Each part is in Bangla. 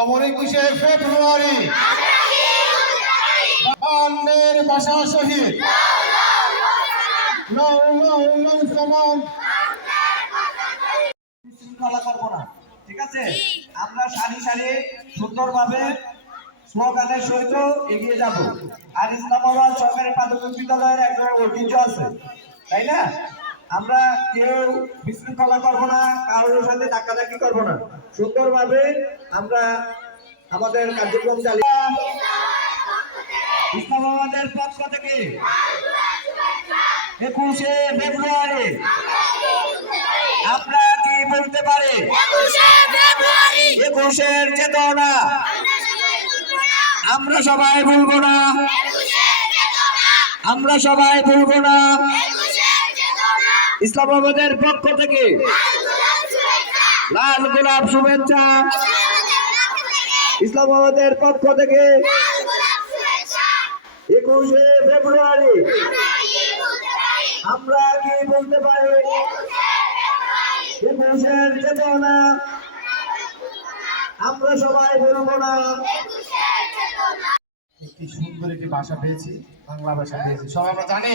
অমর একুশে ফেব্রুয়ারি। বান্নের ভাষা শহীদ। নৌ শৃঙ্খলা করব ঠিক আছে? আমরা সারি সারি সুন্দরভাবে স্লোগানের সহিত এগিয়ে যাব। আর ইসলামাবাদ সরকারি প্রাথমিক বিদ্যালয়ের ঐতিহ্য আছে তাই না? আমরা কেউ বিশৃঙ্খলা করব না, কারোর সাথে ধাক্কাধাক্কি করব না। সুন্দরভাবে আমরা আমাদের কার্যক্রম চালিয়ে ইসলামাবাদের পক্ষ থেকে একুশে ফেব্রুয়ারি। আমরা কি বলতে পারে? একুশের চেতনা। আমরা সবাই ভুলবো না। আমরা সবাই ভুলবো না। ইসলামাবাদের পক্ষ থেকে লাল গোলাপ শুভেচ্ছা। ইসলামাবাদের পক্ষ থেকে একুশে ফেব্রুয়ারি আমরা কি বলতে পারি? একুশের চেতনা। আমরা সবাই বলব না। একটি সুন্দর একটি ভাষা পেয়েছি বাংলা ভাষা পেয়েছি। সবাই আমরা জানি?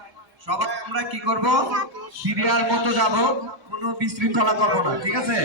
সবাই আমরা কি করব? সিরিয়াল মতো যাব কোনো বিশৃঙ্খলা করব না ঠিক আছে?